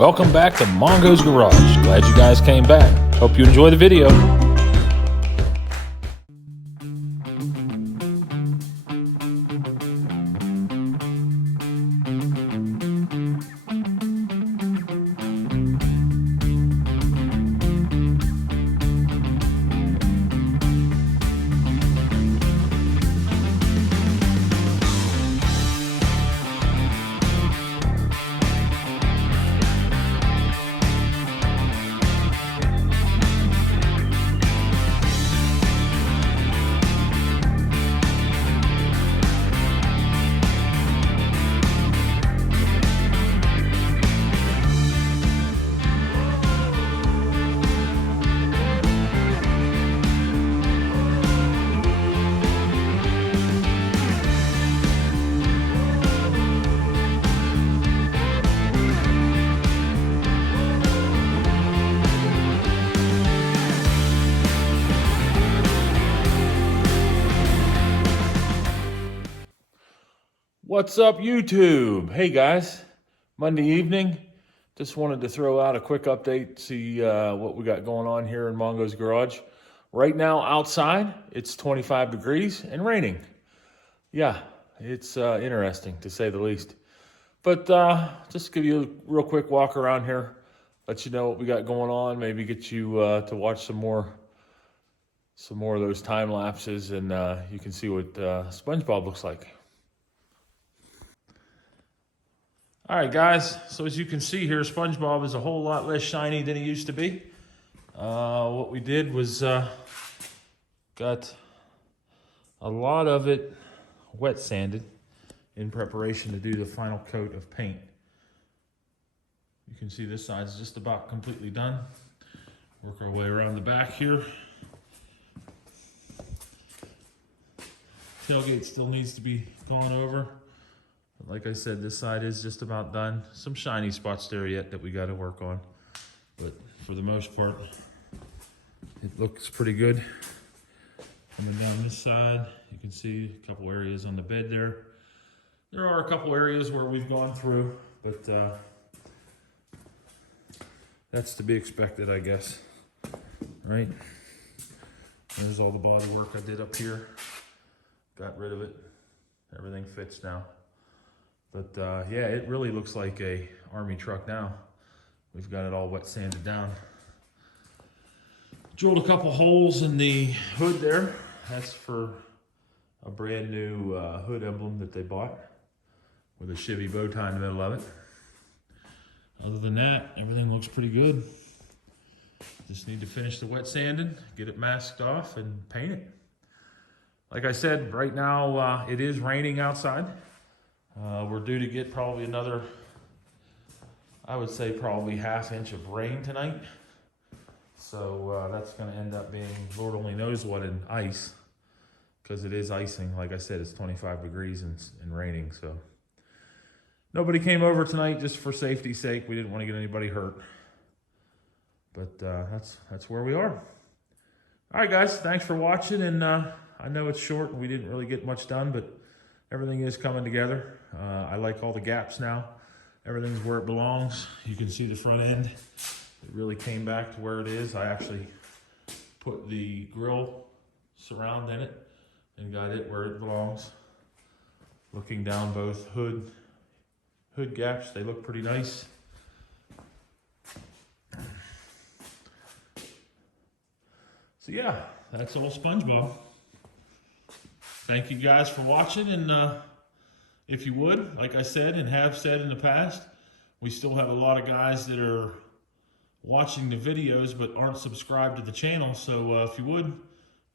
Welcome back to Mongo's Garage. Glad you guys came back. Hope you enjoy the video. What's up, YouTube? Hey guys, Monday evening. Just wanted to throw out a quick update, see what we got going on here in Mongo's Garage. Right now outside, it's 25 degrees and raining. Yeah, it's interesting to say the least. But just give you a real quick walk around here, let you know what we got going on, maybe get you to watch some more of those time lapses, and you can see what SpongeBob looks like. All right, guys, so as you can see here, SpongeBob is a whole lot less shiny than he used to be. What we did was got a lot of it wet sanded in preparation to do the final coat of paint. You can see this side's just about completely done. Work our way around the back here. Tailgate still needs to be gone over. Like I said, this side is just about done. Some shiny spots there yet that we got to work on. But for the most part, it looks pretty good. Coming down this side, you can see a couple areas on the bed there. There are a couple areas where we've gone through, but that's to be expected, I guess. Right? There's all the body work I did up here. Got rid of it. Everything fits now. But yeah, it really looks like a Army truck now. We've got it all wet sanded down. Drilled a couple holes in the hood there. That's for a brand new hood emblem that they bought with a Chevy bow tie in the middle of it. Other than that, everything looks pretty good. Just need to finish the wet sanding, get it masked off, and paint it. Like I said, right now it is raining outside. We're due to get probably another, I would say probably ½ inch of rain tonight. So that's going to end up being Lord only knows what in ice, because it is icing. Like I said, it's 25 degrees and raining. So nobody came over tonight just for safety's sake. We didn't want to get anybody hurt. But that's where we are. All right, guys, thanks for watching. And I know it's short and we didn't really get much done, but everything is coming together. I like all the gaps now. Everything's where it belongs. You can see the front end. It really came back to where it is. I actually put the grill surround in it and got it where it belongs. Looking down both hood gaps, they look pretty nice. So yeah, that's all SpongeBob. Thank you guys for watching, and if you would, like I said and have said in the past, we still have a lot of guys that are watching the videos but aren't subscribed to the channel. So if you would,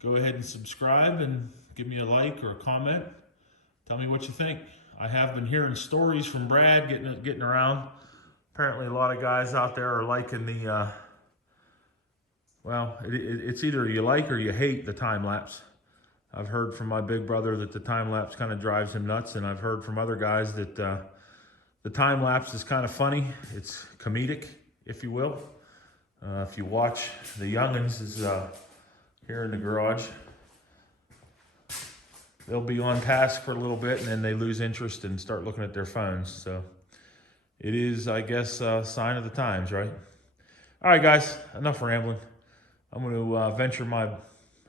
go ahead and subscribe and give me a like or a comment. Tell me what you think. I have been hearing stories from Brad getting around. Apparently a lot of guys out there are liking the, well, it's either you like or you hate the time lapse. I've heard from my big brother that the time lapse kind of drives him nuts, and I've heard from other guys that the time lapse is kind of funny. It's comedic, if you will. If you watch the youngins is here in the garage, they'll be on task for a little bit and then they lose interest and start looking at their phones. So it is, I guess, a sign of the times, right? All right, guys, enough rambling. I'm going to venture my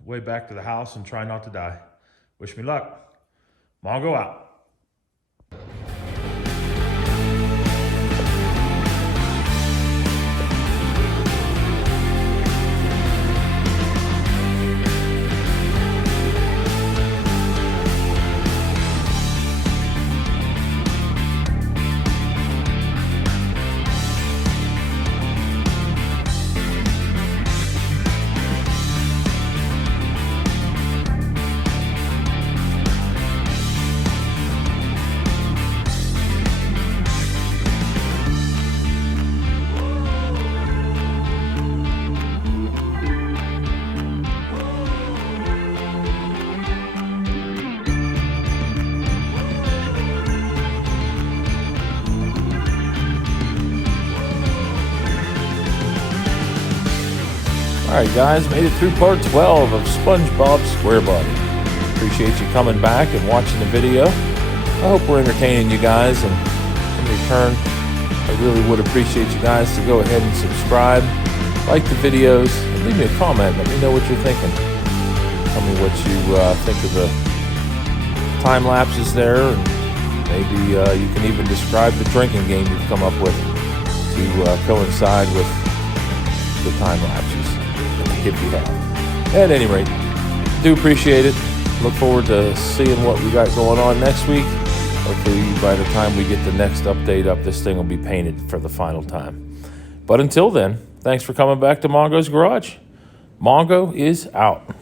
way back to the house and try not to die. Wish me luck. Mongo out. Alright guys, made it through part 12 of SpongeBob SquareBody. Appreciate you coming back and watching the video. I hope we're entertaining you guys, and in return, I really would appreciate you guys to go ahead and subscribe, like the videos, and leave me a comment. Let me know what you're thinking. Tell me what you think of the time lapses there, and maybe you can even describe the drinking game you've come up with to coincide with the time lapses. If you have. At any rate, do appreciate it. Look forward to seeing what we got going on next week. Hopefully by the time we get the next update up, this thing will be painted for the final time. But until then, thanks for coming back to Mongo's Garage. Mongo is out.